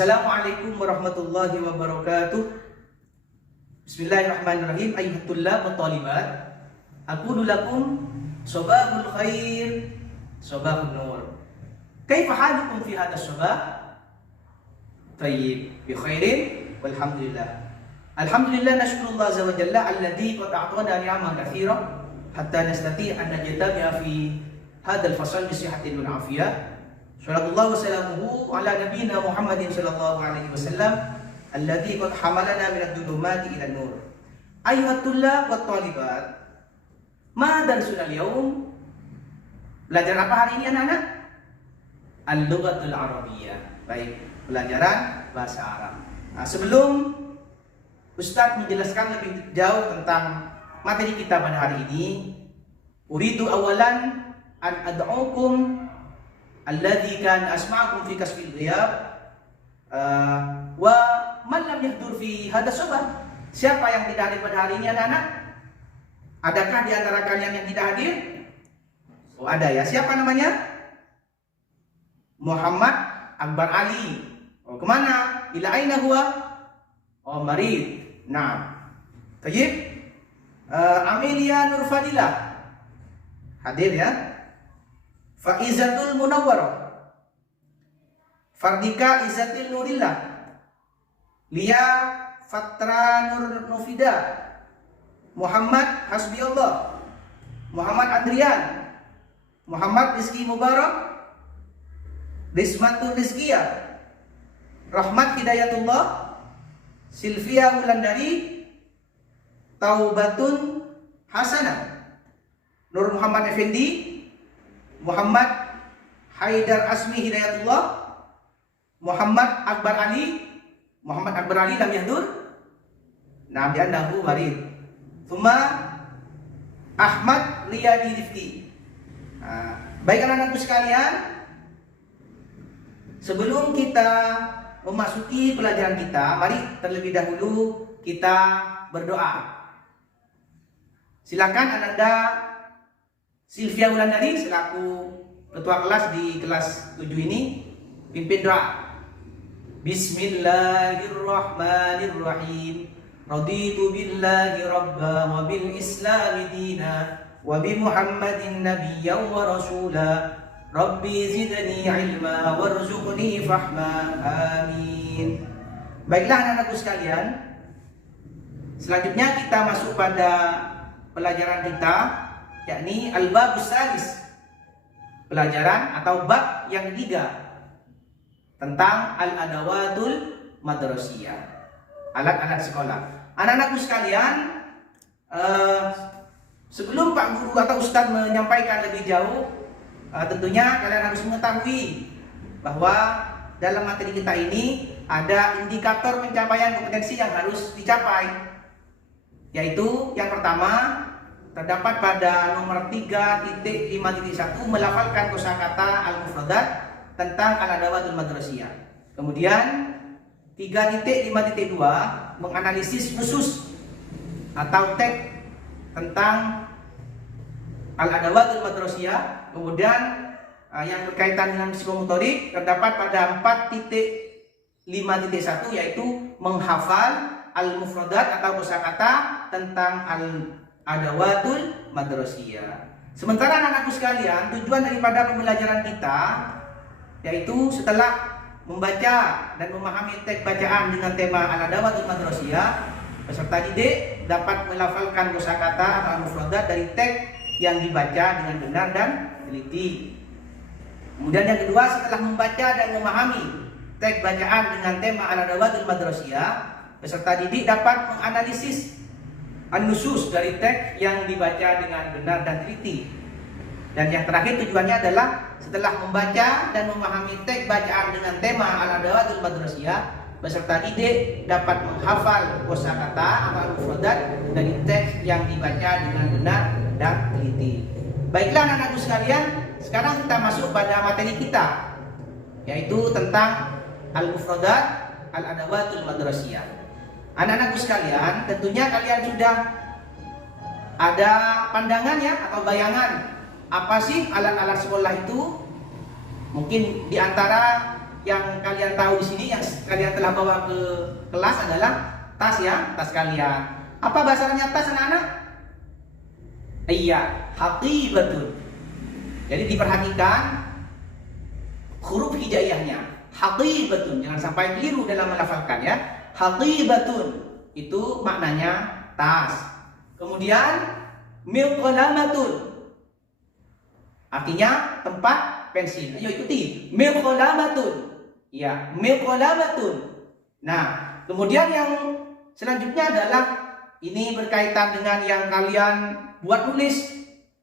Assalamualaikum warahmatullahi wabarakatuh. Bismillahirrahmanirrahim. Ayyuhat tullab wa talibat, aqulu lakum sabahul khair, sabahun nur. Kaifa halukum fi hadha sabah? Tayyib, bi khairin walhamdulillah. Alhamdulillah, nashkurullah azza wa jalla alladhi qad a'tana ni'aman katsira hatta nastati' an najtabi'a fi hadha al-fasl bi sihhatin wal afiyah. Sallallahu wasallamuhu ala nabiyina Muhammadin sallallahu alaihi wasallam alladzi qad hamalana min ad-dhulumati ila an-nur. Ayyuhat tullab wat talibat, ma darsuna al-yawm? Belajar apa hari ini anak-anak? Al-lughatul arabiyyah. Baik, pelajaran bahasa Arab. Nah, sebelum Ustaz menjelaskan lebih jauh tentang materi kita pada hari ini, uridu awalan an ad'ukum alladzi kan asma'akum fi kasfil ghiyab wa man lam yahdur fi hadha sabah. Siapa yang tidak hadir pada hari ini anak-anak? Adakah di antara kalian yang tidak hadir? Oh, ada ya. Siapa namanya? Muhammad Akbar Ali. Oh, kemana? Ila aina huwa? Oh, marid. Nah, tayyib. Amelia Nurfadilah hadir ya. Faizatul Munawwarah, Fardika Izatil Nurillah, Lia Fatra Nur Nufida, Muhammad Hasbiullah, Muhammad Adrian, Muhammad Rizki Mubarak, Rizmatul Rizkiyah, Rahmat Hidayatullah, Silvia Wulandari, Taubatun Hasanah, Nur Muhammad Effendi, Muhammad Haidar Asmi Hidayatullah, Muhammad Akbar Ali. Muhammad Akbar Ali lam yahdur. Nah, dia nahu warid. Thumma Ahmad Riyadi Rifki. Baik anak-anakku sekalian, sebelum kita memasuki pelajaran kita, mari terlebih dahulu kita berdoa. Silakan Ananda Silvia Wulandari selaku ketua kelas di kelas 7 ini pimpin doa. Bismillahirrahmanirrahim. Raditu billahi rabba wa bil islami dina wa bi Muhammadin nabiyyan wa rasula. Rabbi zidni ilma warzuqni fahma. Amin. Baiklah anak-anakku sekalian, selanjutnya kita masuk pada pelajaran kita, yakni al-babus salis, pelajaran atau bab yang ketiga tentang al-adawatul madrasiyah, alat-alat sekolah. Anak-anakku sekalian, sebelum Pak Guru atau Ustadz menyampaikan lebih jauh, tentunya kalian harus mengetahui bahwa dalam materi kita ini ada indikator pencapaian kompetensi yang harus dicapai, yaitu yang pertama terdapat pada nomor 3.5.1 melafalkan kosakata al-mufradat tentang al-adawatul madrasiyah. Kemudian 3.5.2 menganalisis khusus atau teks tentang al-adawatul madrasiyah. Kemudian yang berkaitan dengan psikomotorik terdapat pada 4.5.1 yaitu menghafal al-mufradat atau kosakata tentang adawatul madrasiyah. Sementara anak-anakku sekalian, tujuan daripada pembelajaran kita yaitu setelah membaca dan memahami teks bacaan dengan tema al-adawatul madrasiyah, peserta didik dapat melafalkan kosakata atau al-mufradat dari teks yang dibaca dengan benar dan teliti. Kemudian yang kedua, setelah membaca dan memahami teks bacaan dengan tema al-adawatul madrasiyah, peserta didik dapat menganalisis an-nusus dari teks yang dibaca dengan benar dan teliti. Dan yang terakhir tujuannya adalah setelah membaca dan memahami teks bacaan dengan tema al-adawatul madrasiyah, peserta didik dapat menghafal kosakata atau al-mufradat dari teks yang dibaca dengan benar dan teliti. Baiklah anak-anakku sekalian, sekarang kita masuk pada materi kita, yaitu tentang al-mufradat al-adawatul madrasiyah. Anak-anakku sekalian, tentunya kalian sudah ada pandangan ya atau bayangan apa sih alat-alat sekolah itu? Mungkin di antara yang kalian tahu di sini, yang kalian telah bawa ke kelas adalah tas ya, tas kalian. Apa bahasa Arabnya tas anak-anak? Iya, haqibatun. Jadi diperhatikan huruf hijaiyahnya. Haqibatun, jangan sampai keliru dalam melafalkan ya. Haqibatun itu maknanya tas. Kemudian miqlamatun artinya tempat pensil. Ayo ikuti. Miqlamatun. Ya, miqlamatun. Nah, kemudian yang selanjutnya adalah ini berkaitan dengan yang kalian buat tulis.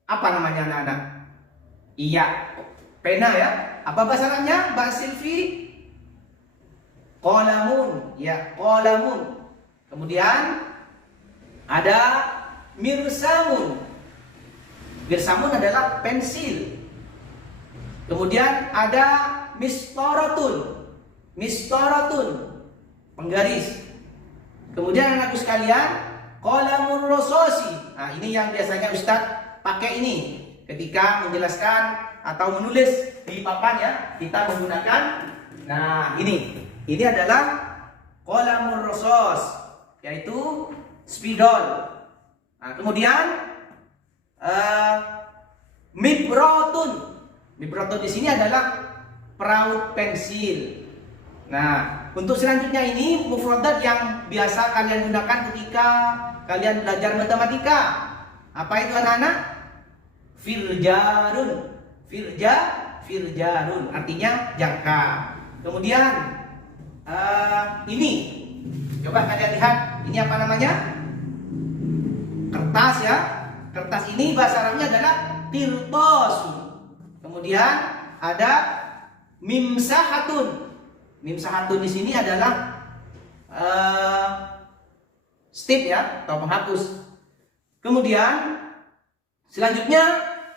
Apa namanya anak-anak? Iya, pena ya. Apa bahasa Arabnya, Mbak Silvi? Qalamun. Ya, qalamun. Kemudian ada mirsamun. Mirsamun adalah pensil. Kemudian ada mistoratun. Mistoratun, penggaris. Kemudian anakku sekalian, qalamun rososi. Nah, ini yang biasanya Ustadz pakai ini ketika menjelaskan atau menulis di papan ya. Kita menggunakan, nah ini adalah qalamun rosos, yaitu spidol. Nah, kemudian mibrotun. Mibrotun di sini adalah peraut pensil. Nah, untuk selanjutnya ini mufradat yang biasa kalian gunakan ketika kalian belajar matematika. Apa itu anak-anak? Firjarun. Firjarun artinya jangka. Kemudian ini coba kalian lihat, ini apa namanya? Kertas ya. Kertas ini bahasa Arabnya adalah qirtasun. Kemudian ada mimsahatun. Mimsahatun di sini adalah stip ya, atau penghapus. Kemudian selanjutnya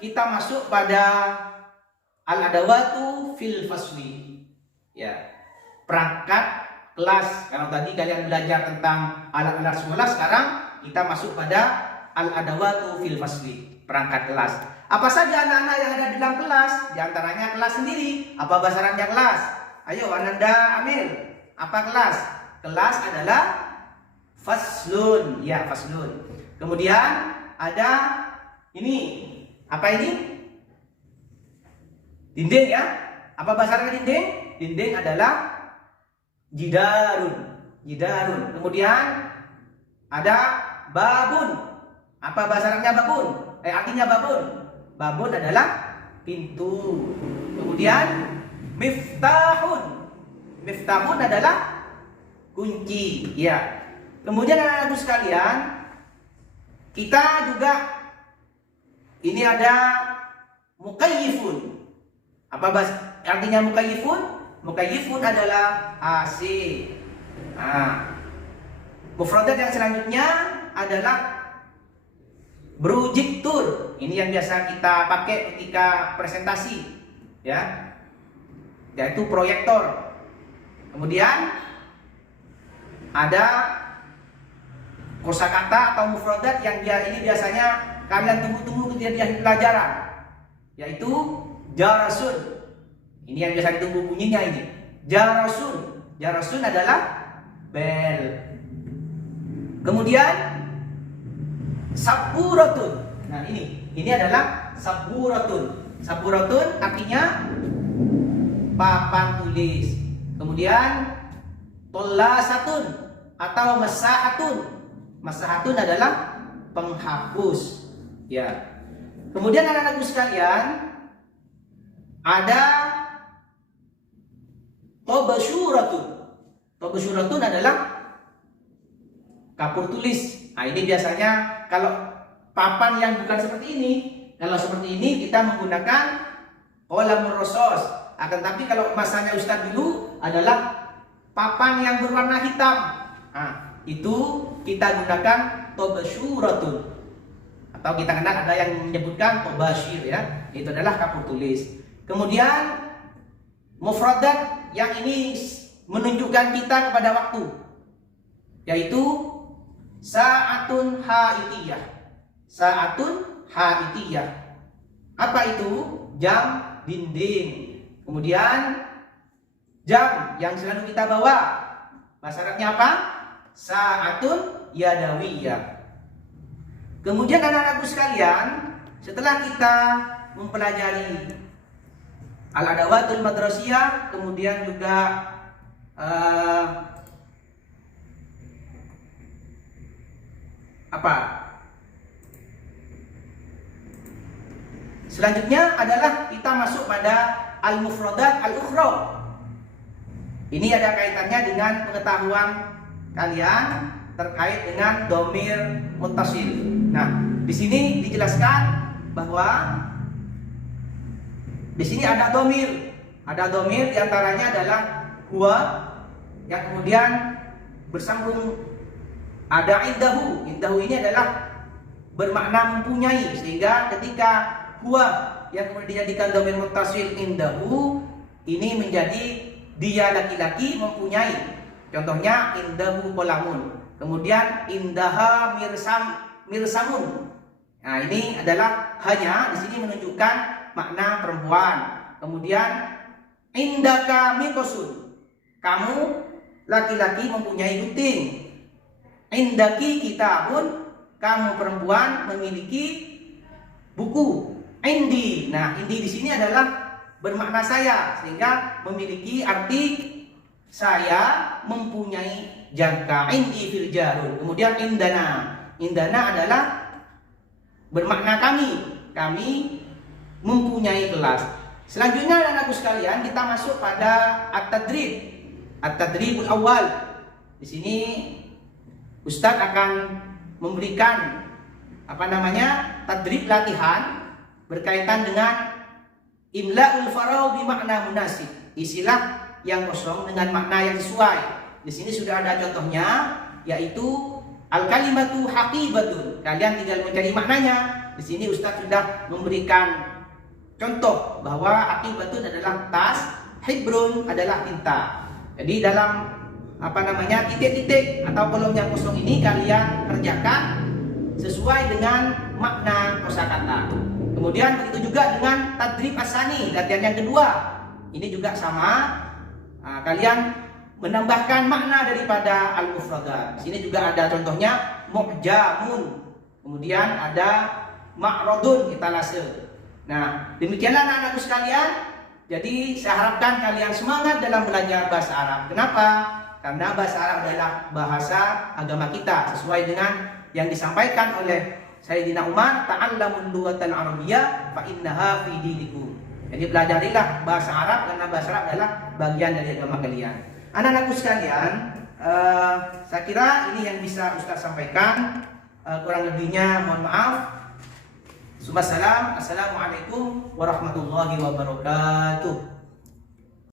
kita masuk pada al-adawatu fil fasli. Ya, perangkat kelas. Kalau tadi kalian belajar tentang alat-alat sekolah, sekarang kita masuk pada al-adawatu fil fasli, perangkat kelas. Apa saja anak-anak yang ada di dalam kelas? Di antaranya kelas sendiri. Apa bahasa Arabnya kelas? Ayo Ananda Amir. Apa kelas? Kelas adalah faslun. Ya, faslun. Kemudian ada ini. Apa ini? Dinding ya. Apa bahasa Arabnya dinding? Dinding adalah jidarun. Jidarun. Kemudian ada babun. Apa bahasa Arabnya babun? Artinya babun. Babun adalah pintu. Kemudian miftahun. Miftahun adalah kunci. Ya. Kemudian anak-anakku sekalian, kita juga ini ada mukayyifun. Apa bahasa artinya mukayyifun? Mukayyifun adalah AC. Nah, mufradat yang selanjutnya adalah projektor. Ini yang biasa kita pakai ketika presentasi, ya, yaitu proyektor. Kemudian ada kosakata atau mufradat yang ini biasanya kalian tunggu-tunggu ketika di akhir pelajaran, yaitu jarasun. Ini yang biasa ditunggu bunyinya ini. Jarasun. Jarasun adalah bel. Kemudian saburatun. Nah, ini adalah saburatun. Saburatun artinya papan tulis. Kemudian tolasatun atau masahatun. Masahatun adalah penghapus. Ya. Kemudian anak-anakku sekalian, ada tobasyuratun. Tobasyuratun adalah kapur tulis. Nah, ini biasanya kalau papan yang bukan seperti ini, kalau seperti ini kita menggunakan qalamur rasos. Akan tapi kalau masanya Ustadz dulu adalah papan yang berwarna hitam. Nah, itu kita gunakan tobasyuratun. Atau kita kenal ada yang menyebutkan tobasyir ya. Itu adalah kapur tulis. Kemudian mufradat yang ini menunjukkan kita kepada waktu, yaitu saatun haitiyah. Saatun haitiyah. Apa itu? Jam dinding. Kemudian jam yang selalu kita bawa. Bahasa Arabnya apa? Sa'atun yadawiyah. Kemudian anak-anakku sekalian, setelah kita mempelajari al-adawatul madrasiyah, kemudian juga selanjutnya adalah kita masuk pada al-mufradat al-ukhra. Ini ada kaitannya dengan pengetahuan kalian terkait dengan dhamir muttasil. Nah, di sini dijelaskan bahwa di sini ada dhamir. Ada dhamir diantaranya adalah huwa yang kemudian bersambung, ada indahu. Indahu ini adalah bermakna mempunyai, sehingga ketika huwa yang kemudian dijadikan dhamir muttasil indahu, ini menjadi dia laki-laki mempunyai. Contohnya indahu qalamun. Kemudian indaha mirsamun. Nah, ini adalah hanya di sini menunjukkan makna perempuan. Kemudian indaka mikosun. Kamu laki-laki mempunyai gunting. Indaki kitabun. Kamu perempuan memiliki buku. Indi. Nah, indi di sini adalah bermakna saya, sehingga memiliki arti saya mempunyai jangka. Indi fil jarun. Kemudian indana. Indana adalah bermakna kami mempunyai kelas. Selanjutnya anak-anakku sekalian, kita masuk pada at-tadrib. At-tadribul awal. Di sini Ustadz akan memberikan tadrib latihan berkaitan dengan imla'ul farau bi makna munasib. Isilah yang kosong dengan makna yang sesuai. Di sini sudah ada contohnya, yaitu al-kalimatu haqibatun. Kalian tinggal mencari maknanya. Di sini Ustaz sudah memberikan contoh bahwa haqibatun adalah tas, hibrun adalah tinta. Jadi dalam titik-titik atau kolom yang kosong ini kalian kerjakan sesuai dengan makna kosakata. Kemudian begitu juga dengan tadrib asani, latihan yang kedua. Ini juga sama. Nah, kalian menambahkan makna daripada al-mufradat. Di sini juga ada contohnya mu'jamun. Kemudian ada ma'radun, italase. Nah, demikianlah anak-anakku sekalian. Jadi saya harapkan kalian semangat dalam belajar bahasa Arab. Kenapa? Karena bahasa Arab adalah bahasa agama kita, sesuai dengan yang disampaikan oleh Sayyidina Umar, ta'allamul lughatal arabiyyah fa innaha fi dinikum. Jadi pelajarilah bahasa Arab karena bahasa Arab adalah bagian dari agama kalian. Anak-anakku sekalian, saya kira ini yang bisa Ustaz sampaikan. Kurang lebihnya mohon maaf. Assalamualaikum warahmatullahi wabarakatuh.